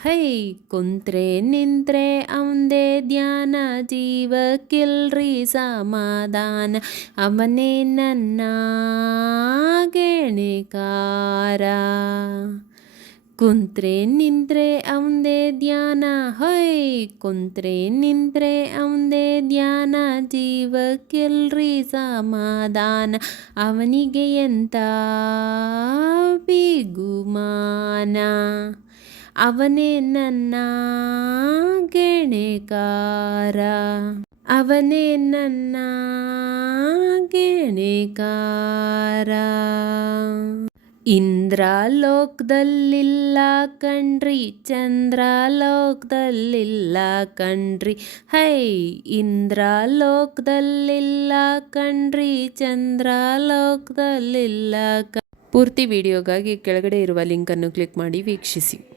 High ಕುಂತ್ರೆ ನಿಂತ್ರೆ ಅವಂದೇ ಧ್ಯಾನ ಜೀವಕ್ಕಿಲ್ರಿ ಸಮಾಧಾನ ಅವನೇ ನನ್ನ ಗೆಣೆಕಾರ ಕುಂತ್ರೆ ನಿಂತ್ರೆ ಅವಂದೇ ಧ್ಯಾನ ಹೊಯ್ ಕುಂತ್ರೆ ನಿಂತ್ರೆ ಅವಂದೇ ಧ್ಯಾನ ಜೀವಕ್ಕಿಲ್ರಿ ಸಮಾಧಾನ ಅವನಿಗೆ ಎಂತ ಬಿಗುಮಾನ ಅವನೇ ನನ್ನ ಗೆಣೆಕಾರ ಅವನೇ ನನ್ನ ಗೆಣೆಕಾರ ಇಂದ್ರಲೋಕದಲ್ಲಿಲ್ಲ ಕಣ್ರಿ ಚಂದ್ರಲೋಕದಲ್ಲಿಲ್ಲ ಕಣ್ರಿ ಹೈ ಇಂದ್ರಲೋಕದಲ್ಲಿಲ್ಲ ಕಣ್ರಿ ಚಂದ್ರಲೋಕದಲ್ಲಿಲ್ಲ ಪೂರ್ತಿ ವಿಡಿಯೋಗಾಗಿ ಕೆಳಗಡೆ ಇರುವ ಲಿಂಕನ್ನು ಕ್ಲಿಕ್ ಮಾಡಿ ವೀಕ್ಷಿಸಿ.